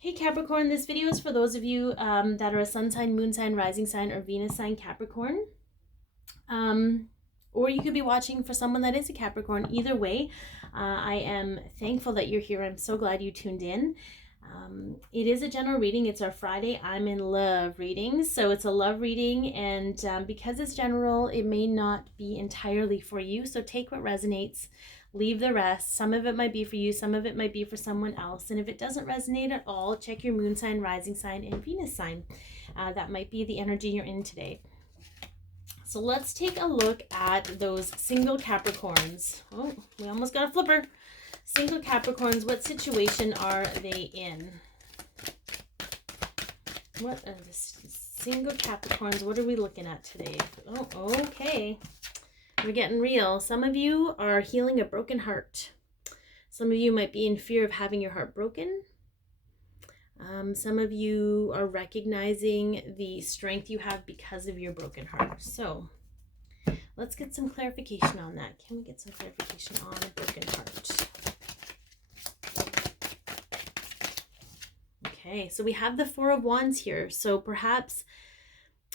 Hey Capricorn, this video is for those of you that are a sun sign, moon sign, rising sign, or Venus sign Capricorn. Or you could be watching for someone that is a Capricorn. Either way, I am thankful that you're here. I'm so glad you tuned in. It is a general reading. It's our Friday I'm in love readings. So it's a love reading, and because it's general, it may not be entirely for you. So take what resonates, leave the rest. Some of it might be for you, some of it might be for someone else. And if it doesn't resonate at all, check your moon sign, rising sign, and Venus sign. That might be the energy you're in today. So let's take a look at those single Capricorns. Oh, we almost got a flipper. Single Capricorns, what situation are they in? What are the single Capricorns? What are we looking at today? Oh, okay. We're getting real. Some of you are healing a broken heart. Some of you might be in fear of having your heart broken. Some of you are recognizing the strength you have because of your broken heart. So let's get some clarification on that. Can we get some clarification on a broken heart? Okay, so we have the Four of Wands here. So perhaps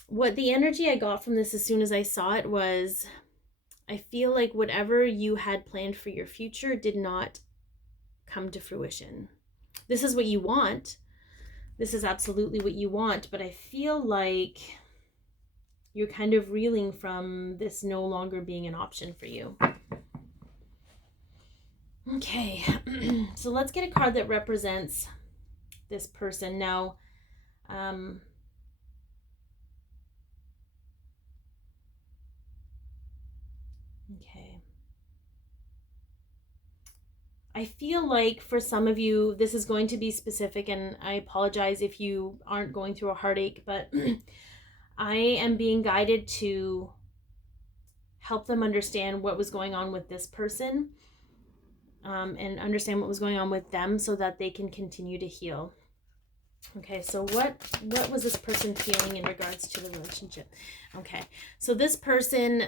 what the energy I got from this as soon as I saw it was, I feel like whatever you had planned for your future did not come to fruition. This is what you want. This is absolutely what you want, but I feel like you're kind of reeling from this no longer being an option for you. Okay, so let's get a card that represents this person. Now, okay. I feel like for some of you, this is going to be specific, and I apologize if you aren't going through a heartache, but I am being guided to help them understand what was going on with this person, and understand what was going on with them so that they can continue to heal. Okay, so what was this person feeling in regards to the relationship? Okay, so this person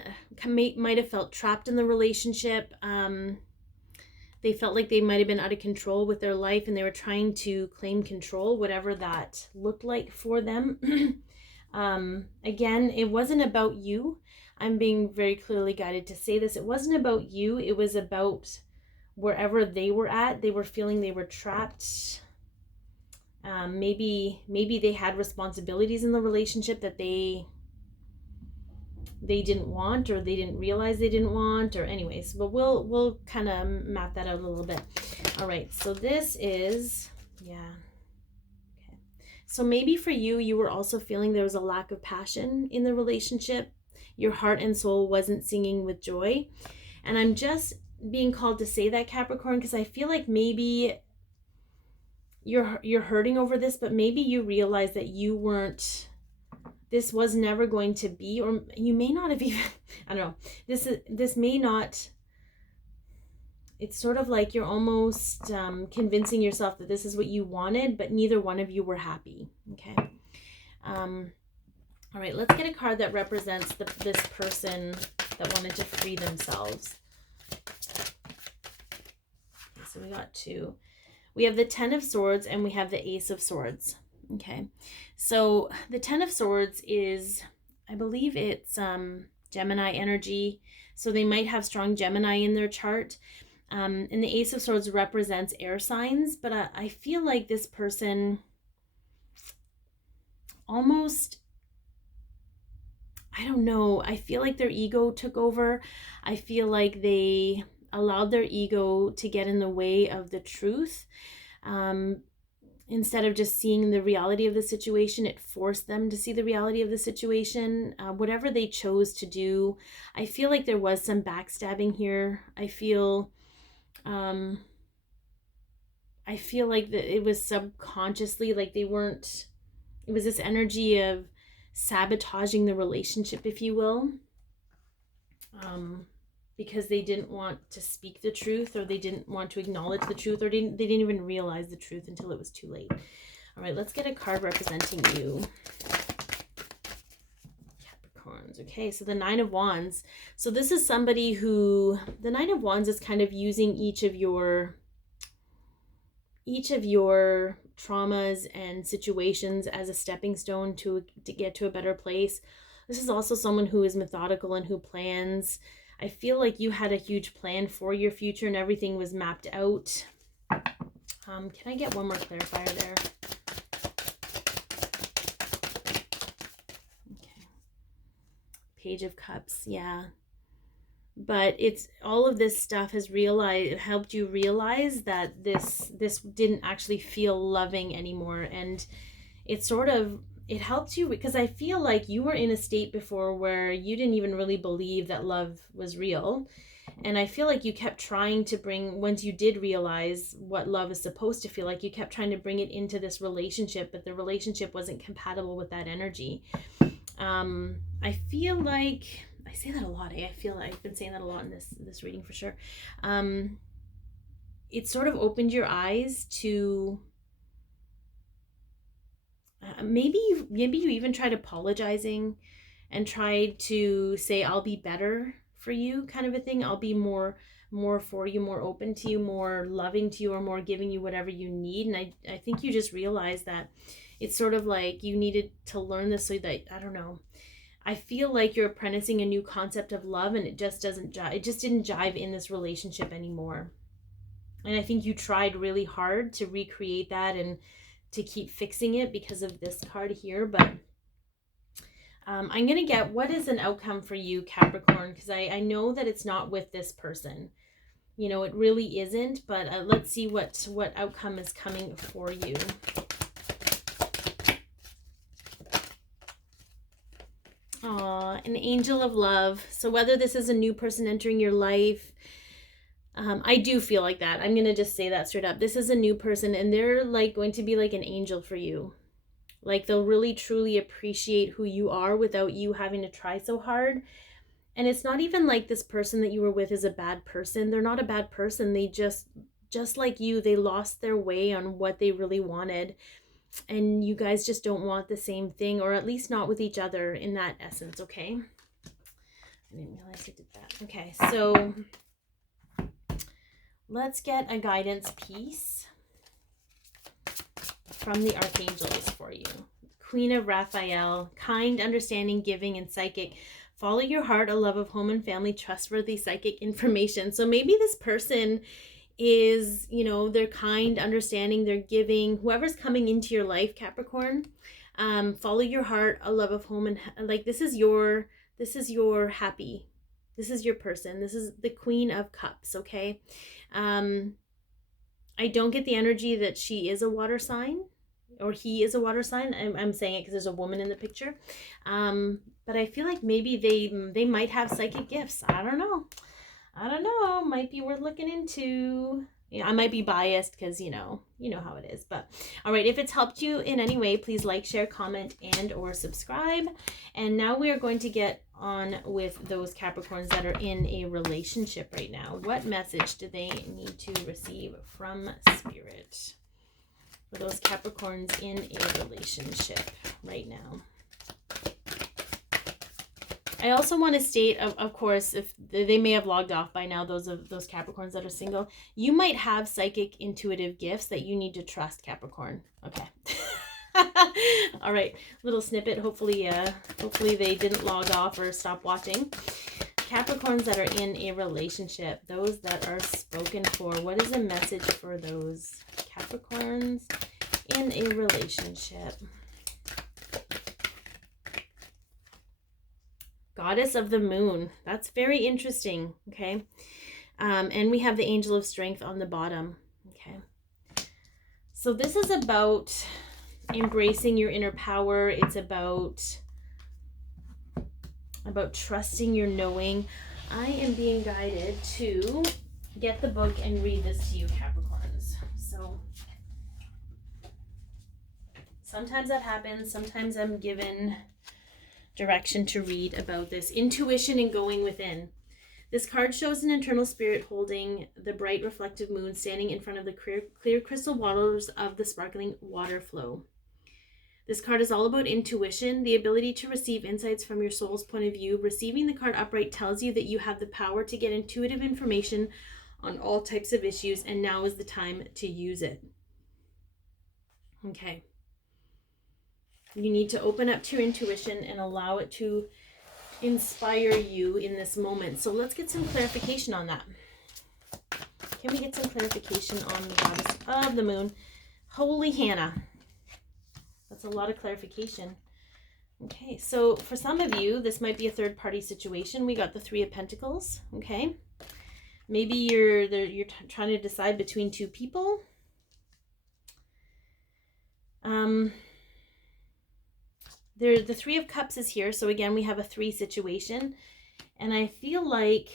might have felt trapped in the relationship. They felt like they might have been out of control with their life, and they were trying to claim control, whatever that looked like for them. Again, it wasn't about you. I'm being very clearly guided to say this. It wasn't about you. It was about wherever they were at. They were feeling they were trapped. Maybe they had responsibilities in the relationship that they didn't want, or they didn't realize they didn't want, or anyways, but we'll kind of map that out a little bit. All right, so this is, yeah. Okay. So maybe for you, you were also feeling there was a lack of passion in the relationship. Your heart and soul wasn't singing with joy. And I'm just being called to say that, Capricorn, because I feel like maybe you're hurting over this, but maybe you realize that you weren't, this was never going to be, or you may not have even, I don't know, this may not, it's sort of like you're almost convincing yourself that this is what you wanted, but neither one of you were happy. Okay. All right, let's get a card that represents this person that wanted to free themselves. So we got two. We have the Ten of Swords and we have the Ace of Swords. Okay, so the Ten of Swords is, I believe it's Gemini energy. So they might have strong Gemini in their chart. And the Ace of Swords represents air signs. But I feel like this person almost, I don't know, I feel like their ego took over. I feel like they allowed their ego to get in the way of the truth. Instead of just seeing the reality of the situation, it forced them to see the reality of the situation. Whatever they chose to do, I feel like there was some backstabbing here. I feel like that it was subconsciously, like they weren't, it was this energy of sabotaging the relationship, if you will. Because they didn't want to speak the truth, or they didn't want to acknowledge the truth, or they didn't even realize the truth until it was too late. All right, let's get a card representing you, Capricorns. Okay, so the Nine of Wands. So this is somebody who, the Nine of Wands is kind of using each of your each of your traumas and situations as a stepping stone to get to a better place. This is also someone who is methodical and who plans. I feel like you had a huge plan for your future and everything was mapped out. Can I get one more clarifier there? Okay. Page of Cups, yeah. But it's all of this stuff has helped you realize that this didn't actually feel loving anymore, and it helped you because I feel like you were in a state before where you didn't even really believe that love was real. And I feel like you kept trying to bring, once you did realize what love is supposed to feel like, you kept trying to bring it into this relationship, but the relationship wasn't compatible with that energy. I feel like I say that a lot. I feel like I've been saying that a lot in this reading for sure. It sort of opened your eyes to maybe you even tried apologizing and tried to say I'll be better for you, kind of a thing. I'll be more for you, more open to you, more loving to you, or more giving you whatever you need. And I think you just realized that it's sort of like you needed to learn this so that, I don't know, I feel like you're apprenticing a new concept of love, and it just didn't jive in this relationship anymore. And I think you tried really hard to recreate that and to keep fixing it because of this card here. But I'm going to get, what is an outcome for you, Capricorn? Because I know that it's not with this person. You know, it really isn't. But let's see what outcome is coming for you. Aw, an angel of love. So whether this is a new person entering your life, I do feel like that. I'm going to just say that straight up. This is a new person, and they're like going to be like an angel for you. Like they'll really truly appreciate who you are without you having to try so hard. And it's not even like this person that you were with is a bad person. They're not a bad person. They just like you, they lost their way on what they really wanted. And you guys just don't want the same thing, or at least not with each other in that essence, okay? I didn't realize I did that. Okay, so let's get a guidance piece from the archangels for you. Queen of Raphael, kind, understanding, giving, and psychic. Follow your heart, a love of home and family, trustworthy psychic information. So maybe this person is, you know, they're kind, understanding, they're giving. Whoever's coming into your life, Capricorn, follow your heart, a love of home, and like this is your happy. This is your person. This is the Queen of Cups, okay? I don't get the energy that she is a water sign or he is a water sign. I'm saying it because there's a woman in the picture. But I feel like maybe they might have psychic gifts. I don't know. Might be worth looking into. You know, I might be biased because you know how it is. But all right, if it's helped you in any way, please like, share, comment, and or subscribe. And now we are going to get on with those Capricorns that are in a relationship right now. What message do they need to receive from Spirit for those Capricorns in a relationship right now? I also want to state, of course, if they may have logged off by now, those Capricorns that are single, you might have psychic intuitive gifts that you need to trust, Capricorn. Okay. All right, little snippet. Hopefully they didn't log off or stop watching. Capricorns that are in a relationship, those that are spoken for. What is a message for those Capricorns in a relationship? Goddess of the Moon. That's very interesting. Okay. And we have the Angel of Strength on the bottom. Okay. So this is about embracing your inner power. It's about trusting your knowing. I am being guided to get the book and read this to you, Capricorns. So sometimes that happens. Sometimes I'm given direction to read about this. Intuition and going within. This card shows an internal spirit holding the bright reflective moon standing in front of the clear crystal waters of the sparkling water flow. This card is all about intuition, the ability to receive insights from your soul's point of view. Receiving the card upright tells you that you have the power to get intuitive information on all types of issues, and now is the time to use it. Okay. You need to open up to your intuition and allow it to inspire you in this moment. So let's get some clarification on that. Can we get some clarification on the goddess of the moon? Holy Hannah. That's a lot of clarification. Okay, so for some of you, this might be a third-party situation. We got the Three of Pentacles, okay? Maybe you're trying to decide between two people. The Three of Cups is here. So again, we have a three situation. And I feel like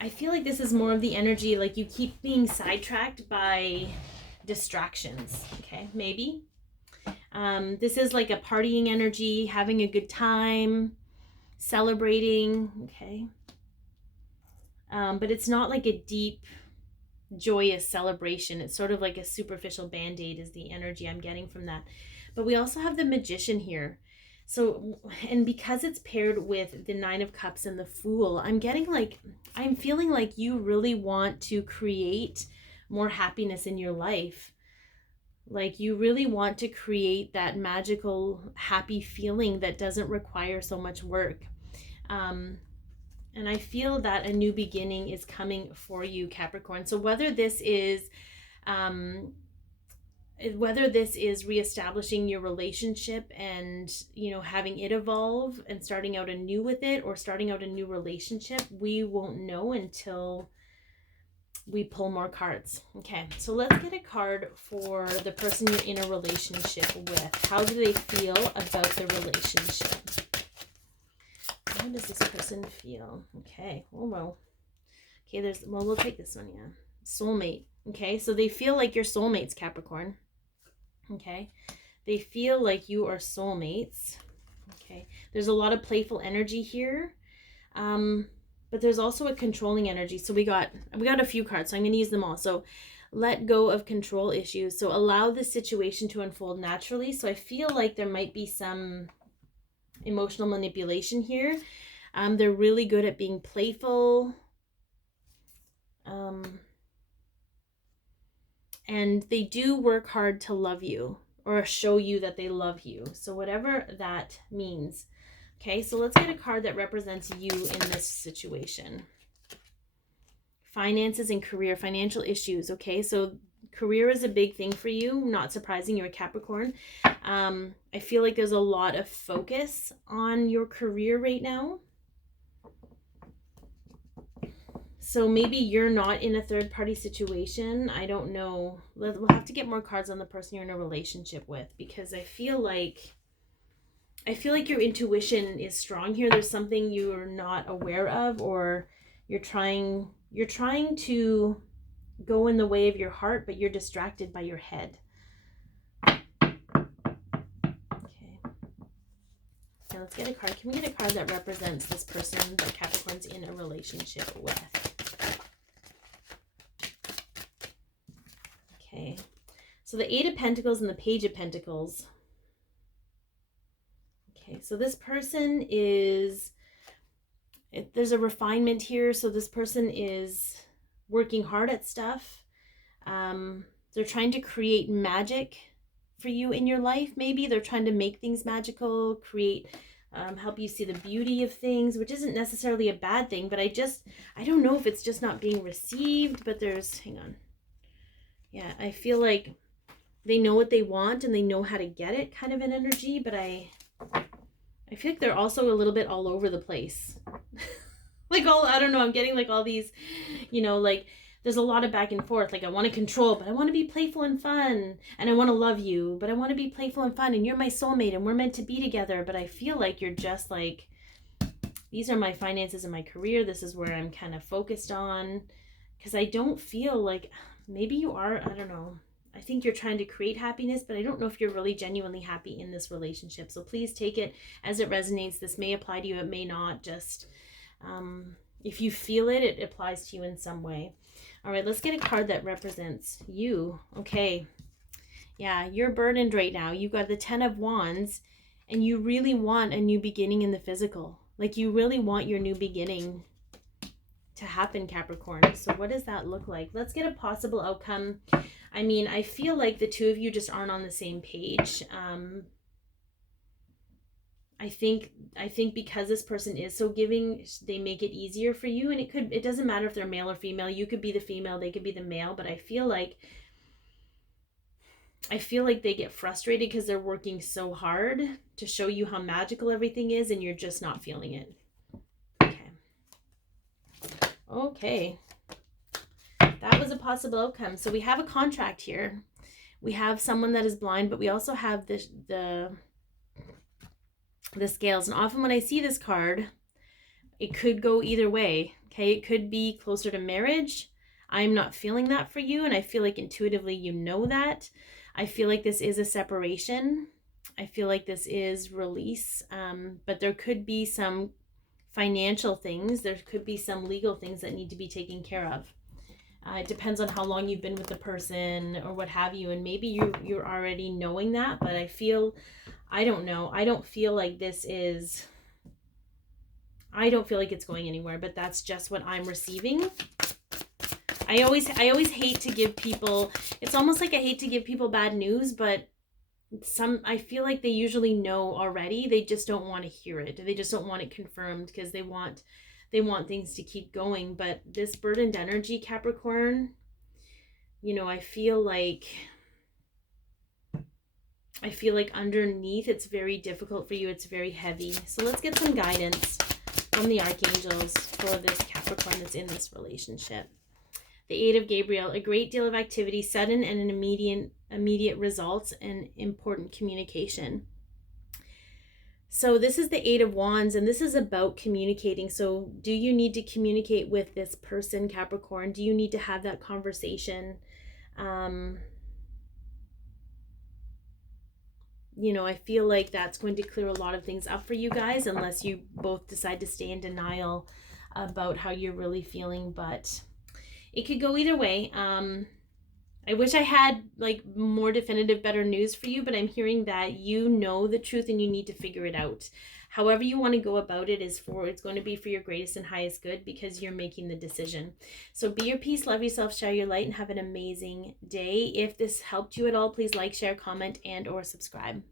this is more of the energy, like you keep being sidetracked by distractions, okay? Maybe. This is like a partying energy, having a good time, celebrating, okay? But it's not like a deep, joyous celebration. It's sort of like a superficial band-aid is the energy I'm getting from that. But we also have the Magician here. So, and because it's paired with the Nine of Cups and the Fool, I'm feeling like you really want to create more happiness in your life. Like you really want to create that magical, happy feeling that doesn't require so much work. And I feel that a new beginning is coming for you, Capricorn. So whether this is reestablishing your relationship and, you know, having it evolve and starting out anew with it, or starting out a new relationship, we won't know until we pull more cards. Okay, so let's get a card for the person you're in a relationship with. How do they feel about the relationship? How does this person feel? Okay, oh well. Okay, we'll take this one, yeah. Soulmate. Okay, so they feel like you're soulmates, Capricorn. Okay, they feel like you are soulmates. Okay, there's a lot of playful energy here. But there's also a controlling energy. So we got a few cards, so I'm going to use them all. So let go of control issues. So allow the situation to unfold naturally. So I feel like there might be some emotional manipulation here. They're really good at being playful. And they do work hard to love you or show you that they love you. So whatever that means. Okay, so let's get a card that represents you in this situation. Finances and career, financial issues. Okay, so career is a big thing for you. Not surprising, you're a Capricorn. I feel like there's a lot of focus on your career right now. So maybe you're not in a third-party situation. I don't know. We'll have to get more cards on the person you're in a relationship with, because I feel like your intuition is strong here. There's something you're not aware of, or you're trying to go in the way of your heart, but you're distracted by your head. Okay. Now let's get a card. Can we get a card that represents this person that Capricorn's in a relationship with? Okay. So the Eight of Pentacles and the Page of Pentacles. Okay, so this person there's a refinement here. So this person is working hard at stuff. They're trying to create magic for you in your life. Maybe they're trying to make things magical, help you see the beauty of things, which isn't necessarily a bad thing, but I don't know if it's just not being received, but hang on. Yeah, I feel like they know what they want and they know how to get it, kind of an energy, but I feel like they're also a little bit all over the place. I don't know, I'm getting like all these, like there's a lot of back and forth. Like I want to control, but I want to be playful and fun, and I want to love you, but I want to be playful and fun, and you're my soulmate and we're meant to be together. But I feel like you're just like, these are my finances and my career. This is where I'm kind of focused on, because I don't feel like, maybe you are, I don't know. I think you're trying to create happiness, but I don't know if you're really genuinely happy in this relationship. So please take it as it resonates. This may apply to you. It may not. Just if you feel it, it applies to you in some way. All right, let's get a card that represents you. Okay. Yeah, you're burdened right now. You've got the Ten of Wands, and you really want a new beginning in the physical. Like you really want your new beginning to happen, Capricorn. So what does that look like? Let's get a possible outcome. I mean, I feel like the two of you just aren't on the same page. I think because this person is so giving, they make it easier for you. And it doesn't matter if they're male or female. You could be the female, they could be the male, but I feel like they get frustrated because they're working so hard to show you how magical everything is, and you're just not feeling it. Okay. That was a possible outcome. So we have a contract here. We have someone that is blind, but we also have the scales. And often when I see this card, it could go either way. Okay, it could be closer to marriage. I'm not feeling that for you, and I feel like intuitively you know that. I feel like this is a separation. I feel like this is release, but there could be some financial things. There could be some legal things that need to be taken care of. It depends on how long you've been with the person or what have you, and maybe you're already knowing that, but I don't know. I don't feel like it's going anywhere, but that's just what I'm receiving. I always hate to give people, it's almost like I hate to give people bad news, but I feel like they usually know already. They just don't want to hear it. They just don't want it confirmed because they want things to keep going. But this burdened energy, Capricorn, I feel like underneath it's very difficult for you. It's very heavy. So let's get some guidance from the archangels for this Capricorn that's in this relationship. The Eight of Gabriel, a great deal of activity, sudden and an immediate results, and important communication. So this is the Eight of Wands, and this is about communicating. So do you need to communicate with this person, Capricorn? Do you need to have that conversation? I feel like that's going to clear a lot of things up for you guys, unless you both decide to stay in denial about how you're really feeling, but it could go either way. I wish I had more definitive, better news for you, but I'm hearing that you know the truth and you need to figure it out. However you want to go about it it's going to be for your greatest and highest good, because you're making the decision. So be your peace, love yourself, share your light, and have an amazing day. If this helped you at all, please like, share, comment, and or subscribe.